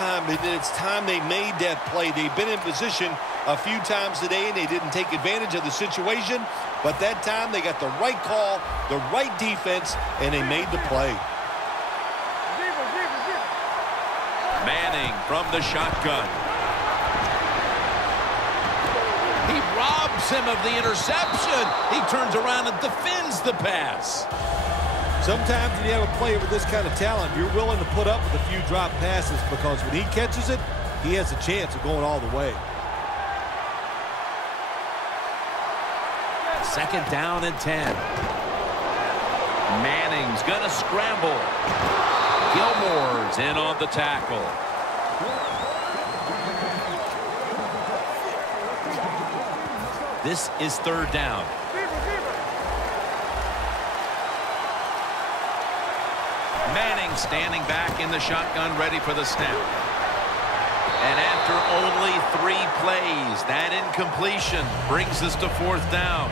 time. It's time they made that play. They've been in position a few times today, and they didn't take advantage of the situation. But that time, they got the right call, the right defense, and they made the play. Manning from the shotgun. He robs him of the interception. He turns around and defends the pass. Sometimes when you have a player with this kind of talent, you're willing to put up with a few drop passes because when he catches it, he has a chance of going all the way. Second down and 10. Manning's going to scramble. Gilmore's in on the tackle. This is third down. Manning standing back in the shotgun, ready for the snap. And after only 3 plays, that incompletion brings us to fourth down.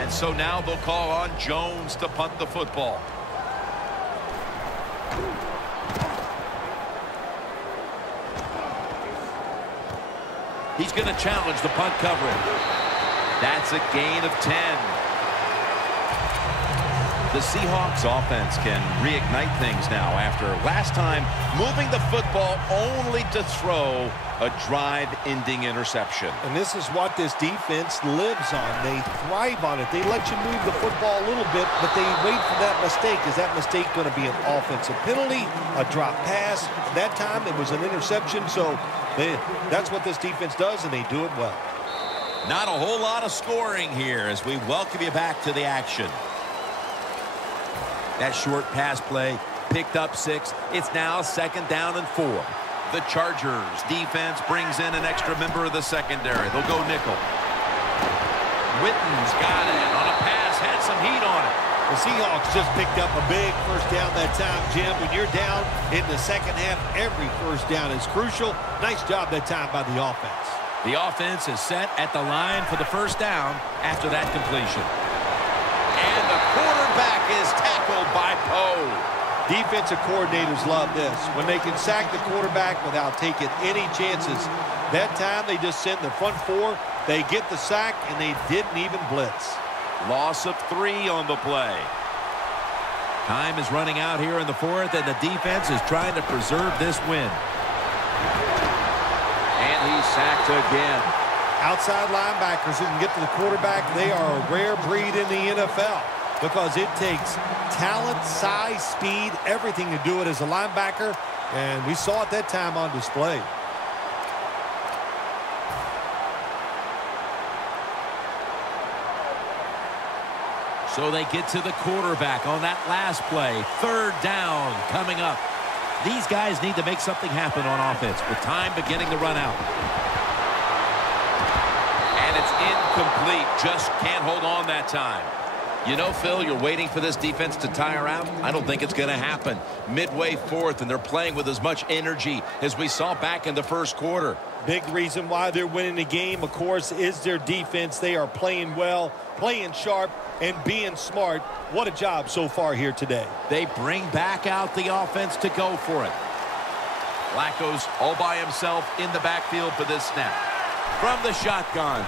And so now they'll call on Jones to punt the football. He's going to challenge the punt coverage. That's a gain of 10. The Seahawks offense can reignite things now after last time moving the football only to throw a drive-ending interception. And this is what this defense lives on. They thrive on it. They let you move the football a little bit, but they wait for that mistake. Is that mistake going to be an offensive penalty, a drop pass? That time it was an interception, so that's what this defense does, and they do it well. Not a whole lot of scoring here as we welcome you back to the action. That short pass play picked up 6. It's now second down and 4. The Chargers defense brings in an extra member of the secondary. They'll go nickel. Witten's got it on a pass, had some heat on it. The Seahawks just picked up a big first down that time, Jim. When you're down in the second half, every first down is crucial. Nice job that time by the offense. The offense is set at the line for the first down after that completion. And the quarterback is tackled by Poe. Defensive coordinators love this. When they can sack the quarterback without taking any chances. That time they just sent the front 4. They get the sack, and they didn't even blitz. Loss of 3 on the play. Time is running out here in the 4th, and the defense is trying to preserve this win. And he's sacked again. Outside linebackers who can get to the quarterback, they are a rare breed in the NFL because it takes talent, size, speed, everything to do it as a linebacker, and we saw it that time on display. So they get to the quarterback on that last play. Third down coming up. These guys need to make something happen on offense with time beginning to run out. And it's incomplete. Just can't hold on that time. You know, Phil, you're waiting for this defense to tire out. I don't think it's going to happen. Midway 4th, and they're playing with as much energy as we saw back in the first quarter. Big reason why they're winning the game, of course, is their defense. They are playing well, playing sharp, and being smart. What a job so far here today. They bring back out the offense to go for it. Flacco's all by himself in the backfield for this snap. From the shotgun.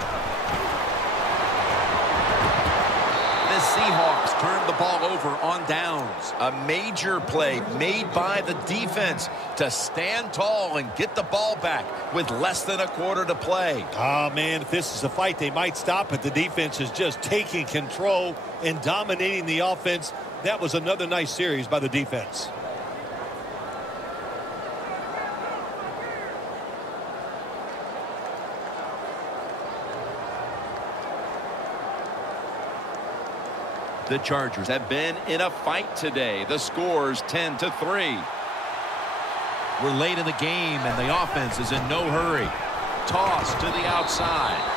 The Seahawks turn the ball over on downs. A major play made by the defense to stand tall and get the ball back with less than a quarter to play. Oh, man, if this is a fight, they might stop it. The defense is just taking control and dominating the offense. That was another nice series by the defense. The Chargers have been in a fight today. The score's 10-3. We're late in the game, and the offense is in no hurry. Toss to the outside.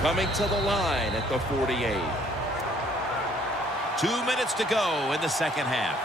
Coming to the line at the 48. 2 minutes to go in the second half.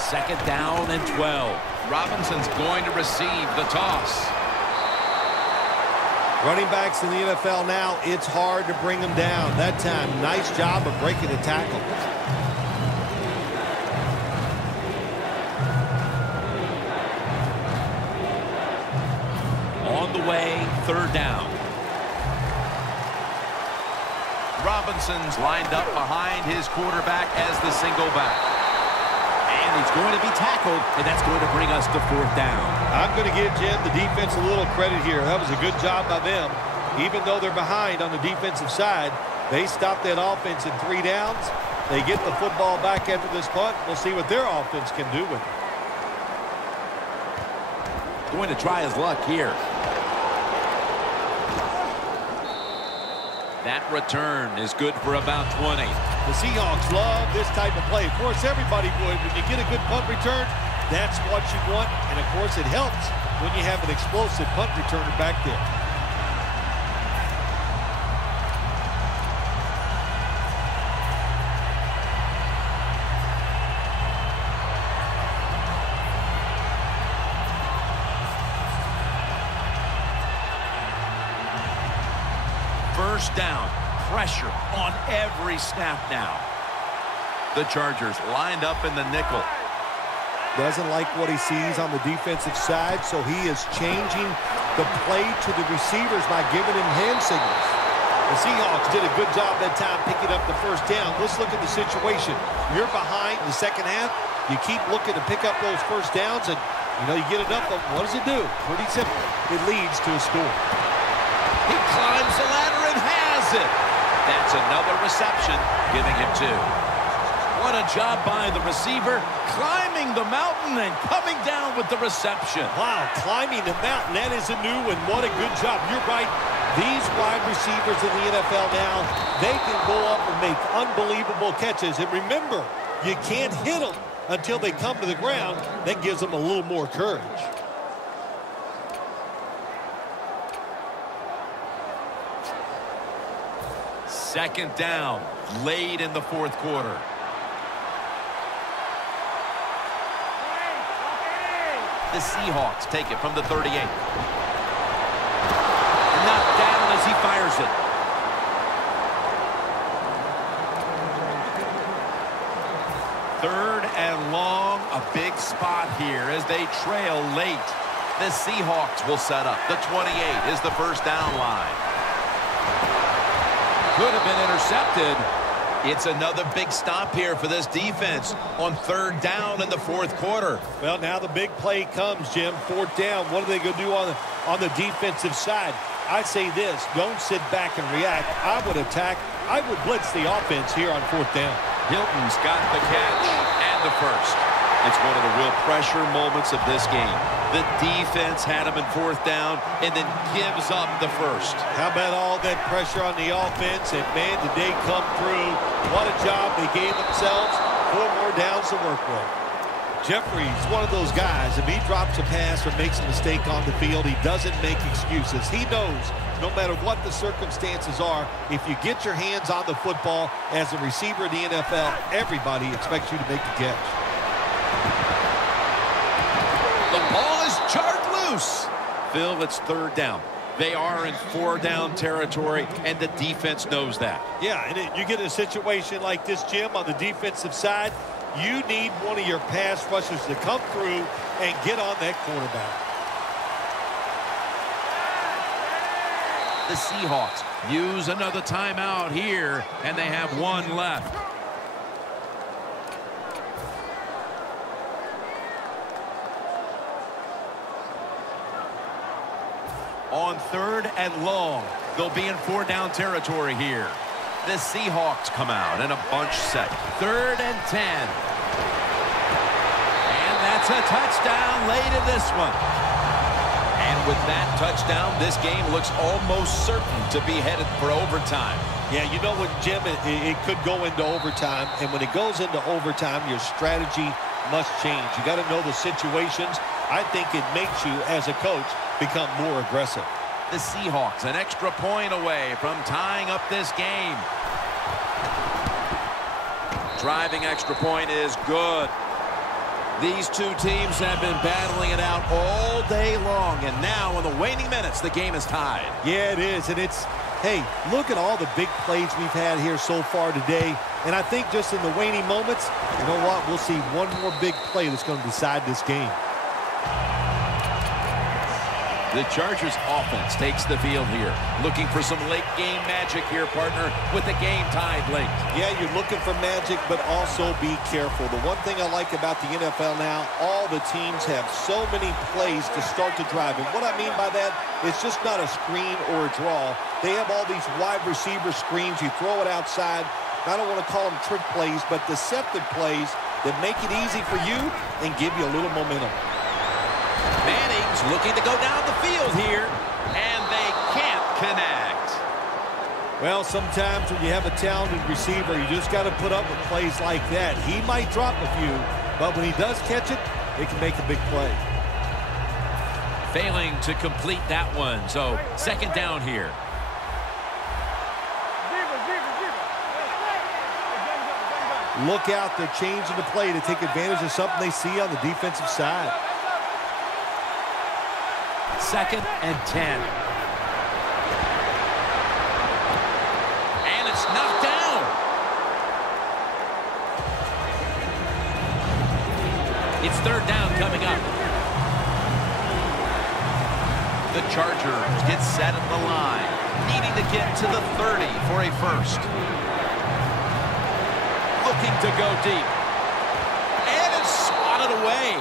Second down and 12. Robinson's going to receive the toss. Running backs in the NFL now, it's hard to bring them down. That time, nice job of breaking the tackle. On the way, third down. Robinson's lined up behind his quarterback as the single back. And he's going to be tackled, and that's going to bring us to fourth down. I'm going to give Jim the defense a little credit here. That was a good job by them. Even though they're behind on the defensive side, they stopped that offense in 3 downs. They get the football back after this punt. We'll see what their offense can do with it. Going to try his luck here. That return is good for about 20. The Seahawks love this type of play. Of course, everybody would. When you get a good punt return, that's what you want. And, of course, it helps when you have an explosive punt returner back there. First down. Pressure on every snap now. The Chargers lined up in the nickel. Doesn't like what he sees on the defensive side, so he is changing the play to the receivers by giving him hand signals. The Seahawks did a good job that time picking up the first down. Let's look at the situation. You're behind in the second half. You keep looking to pick up those first downs, and you get enough of them. What does it do? Pretty simple. It leads to a score. He climbs the ladder and has it. That's another reception, giving him 2. What a job by the receiver, climbing the mountain and coming down with the reception. Wow, climbing the mountain, that is a new one. What a good job. You're right. These wide receivers in the NFL now, they can go up and make unbelievable catches. And remember, you can't hit them until they come to the ground. That gives them a little more courage. Second down, late in the fourth quarter. The Seahawks take it from the 38. Knocked down as he fires it. Third and long, a big spot here as they trail late. The Seahawks will set up. The 28 is the first down line. Could have been intercepted. It's another big stop here for this defense on third down in the fourth quarter. Well, now the big play comes, Jim. Fourth down. What are they going to do on the defensive side? I say this, don't sit back and react. I would attack. I would blitz the offense here on fourth down. Hilton's got the catch and the first. It's one of the real pressure moments of this game. The defense had him in fourth down and then gives up the first. How about all that pressure on the offense? And, man, did they come through. What a job they gave themselves. 4 more downs to work with. Jeffrey's one of those guys. If he drops a pass or makes a mistake on the field, he doesn't make excuses. He knows no matter what the circumstances are, if you get your hands on the football as a receiver in the NFL, everybody expects you to make the catch. The ball is jarred loose. Phil, it's third down. They are in 4-down territory, and the defense knows that. Yeah, and you get a situation like this, Jim, on the defensive side, you need one of your pass rushers to come through and get on that quarterback. The Seahawks use another timeout here, and they have 1 left. On third and long, they'll be in 4-down territory here. The Seahawks come out in a bunch set. 3rd and 10. And that's a touchdown late in this one. And With that touchdown, this game looks almost certain to be headed for overtime. Yeah, you know what, Jim, it could go into overtime, and when it goes into overtime, your strategy must change. You got to know the situations. I think it makes you, as a coach, become more aggressive. The Seahawks an extra point away from tying up this game. Driving extra point is good. These two teams have been battling it out all day long, and now in the waning minutes, the game is tied. Yeah, it is, and it's, hey, look at all the big plays we've had here so far today, and I think just in the waning moments, you know what, we'll see one more big play that's going to decide this game. The Chargers offense takes the field here. Looking for some late game magic here, partner, with the game tied late. Yeah, you're looking for magic, but also be careful. The one thing I like about the NFL now, all the teams have so many plays to start the drive. And what I mean by that, it's just not a screen or a draw. They have all these wide receiver screens. You throw it outside. I don't want to call them trick plays, but deceptive plays that make it easy for you and give you a little momentum. Manning's looking to go down the field here, and they can't connect. Well, sometimes when you have a talented receiver, you just got to put up with plays like that. He might drop a few, but when he does catch it, it can make a big play. Failing to complete that one, so second down here. Look out, they're changing the play to take advantage of something they see on the defensive side. 2nd and 10. And it's knocked down. It's 3rd down coming up. The Chargers get set at the line, needing to get to the 30 for a first. Looking to go deep. And it's swatted away.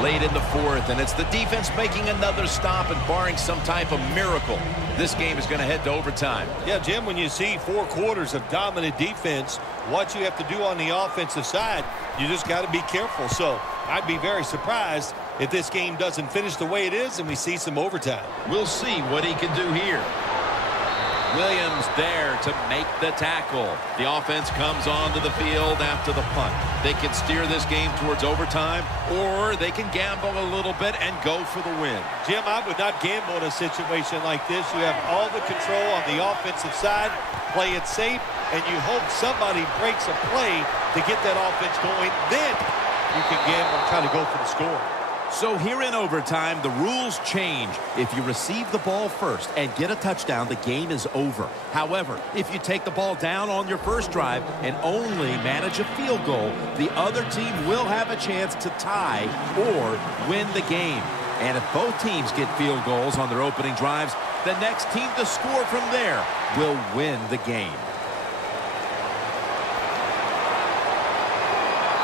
Late in the 4th, and it's the defense making another stop, and barring some type of miracle, this game is going to head to overtime. Yeah, Jim, when you see 4 quarters of dominant defense, what you have to do on the offensive side, you just got to be careful. So I'd be very surprised if this game doesn't finish the way it is and we see some overtime. We'll see what he can do here. Williams there to make the tackle. The offense comes onto the field after the punt. They can steer this game towards overtime, or they can gamble a little bit and go for the win. Jim, I would not gamble in a situation like this. You have all the control on the offensive side, play it safe, and you hope somebody breaks a play to get that offense going. Then you can gamble and try to go for the score. So here in overtime, the rules change. If you receive the ball first and get a touchdown, the game is over. However, if you take the ball down on your first drive and only manage a field goal, the other team will have a chance to tie or win the game. And if both teams get field goals on their opening drives, the next team to score from there will win the game.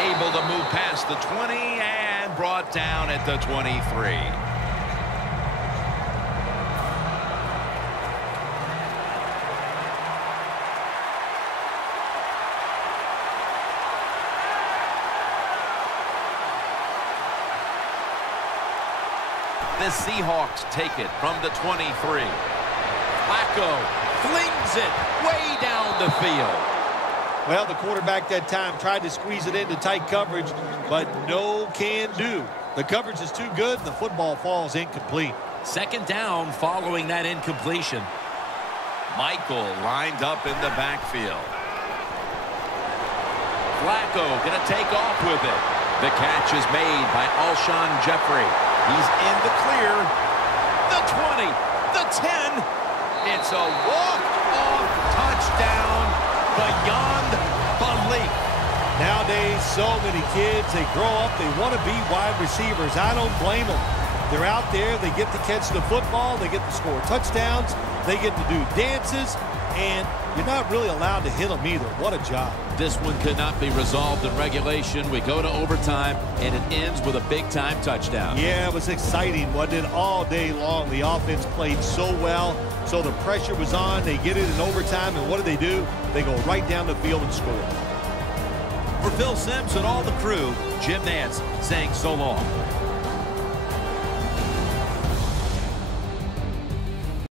Able to move past the 20 and brought down at the 23. The Seahawks take it from the 23. Flacco flings it way down the field. Well, the quarterback that time tried to squeeze it into tight coverage, but no can do. The coverage is too good, and the football falls incomplete. Second down following that incompletion. Michael lined up in the backfield. Flacco going to take off with it. The catch is made by Alshon Jeffrey. He's in the clear. The 20, the 10. It's a walk-off touchdown beyond belief. Nowadays, so many kids, they grow up, they want to be wide receivers. I don't blame them. They're out there, they get to catch the football, they get to score touchdowns, they get to do dances, and you're not really allowed to hit them either. What a job. This one could not be resolved in regulation. We go to overtime, and it ends with a big-time touchdown. Yeah, it was exciting, wasn't it? All day long, the offense played so well, so the pressure was on. They get it in overtime, and what do? They go right down the field and score. For Phil Simms and all the crew, Jim Nantz saying so long.